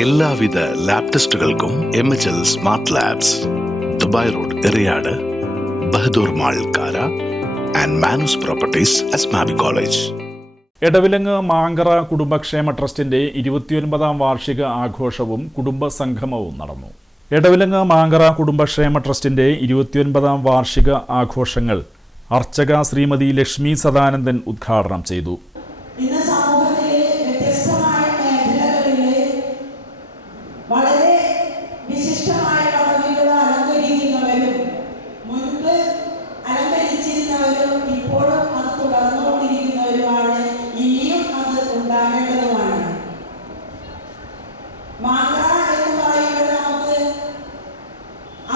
എല്ലാവിധ lab ടെസ്റ്റുകൾക്കും M H L smart labs Dubai road Eriyad Bahadur mall Kara and Manoos properties Asmabi college Edavilangu Mankara കുടുംബക്ഷേമ ട്രസ്റ്റിന്റെ ഇരുപത്തിയൊൻപതാം വാർഷിക ആഘോഷവും കുടുംബ സംഗമവും നടന്നു. എടവിലങ്ങ് മാങ്കറ കുടുംബക്ഷേമ ട്രസ്റ്റിന്റെ ഇരുപത്തിയൊൻപതാം വാർഷിക ആഘോഷങ്ങൾ അർച്ചക ശ്രീമതി ലക്ഷ്മി സദാനന്ദൻ ഉദ്ഘാടനം ചെയ്തു.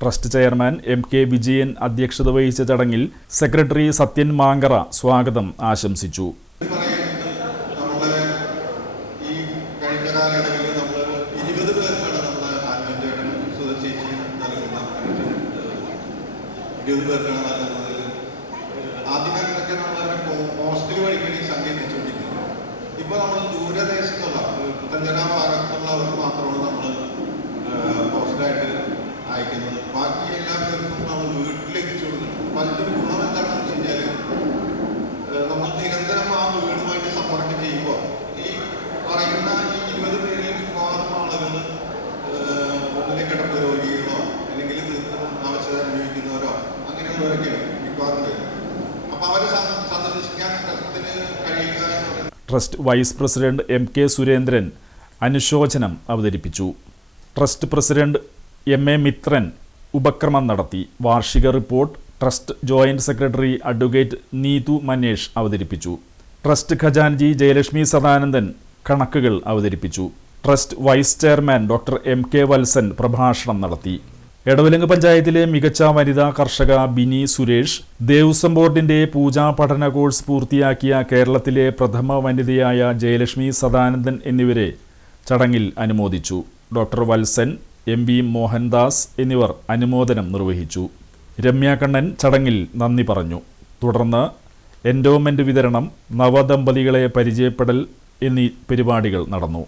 Trust chairman M K Vijayan അധ്യക്ഷത വഹിച്ച ചടങ്ങിൽ സെക്രട്ടറി സത്യൻ മാങ്കറ സ്വാഗതം ആശംസിച്ചു. ഇപ്പോൾ നമ്മൾ ദൂരദേശത്തുള്ള പുത്തഞ്ചന ഭാഗത്തുള്ളവർക്ക് മാത്രമാണ് നമ്മൾ ഹോസ്റ്റലായിട്ട് അപ്പോൾ trust vice president M K Surendran അനുശോചനം അവതരിപ്പിച്ചു. Trust president M A Mithran ഉപക്രമം നടത്തി. വാർഷിക report trust joint secretary advocate Neethu Manesh അവതരിപ്പിച്ചു. ട്രസ്റ്റ് ഖജാൻജി ജയലക്ഷ്മി സദാനന്ദൻ കണക്കുകൾ അവതരിപ്പിച്ചു. Trust vice chairman doctor M K Valsan പ്രഭാഷണം നടത്തി. എടവലങ്ങ് പഞ്ചായത്തിലെ മികച്ച വനിതാ കർഷക ബിനി സുരേഷ് ദേവസ്വം ബോർഡിന്റെ പൂജാ പഠന കോഴ്സ് പൂർത്തിയാക്കിയ കേരളത്തിലെ പ്രഥമ വനിതയായ ജയലക്ഷ്മി സദാനന്ദൻ എന്നിവരെ ചടങ്ങിൽ അനുമോദിച്ചു. Doctor Valsan M V Mohandas എന്നിവർ അനുമോദനം നിർവഹിച്ചു. രമ്യ കണ്ണൻ ചടങ്ങിൽ നന്ദി പറഞ്ഞു. തുടർന്ന് എൻഡോമെന്റ് വിതരണം നവദമ്പതികളെ പരിചയപ്പെടൽ എന്നീ പരിപാടികൾ നടന്നു.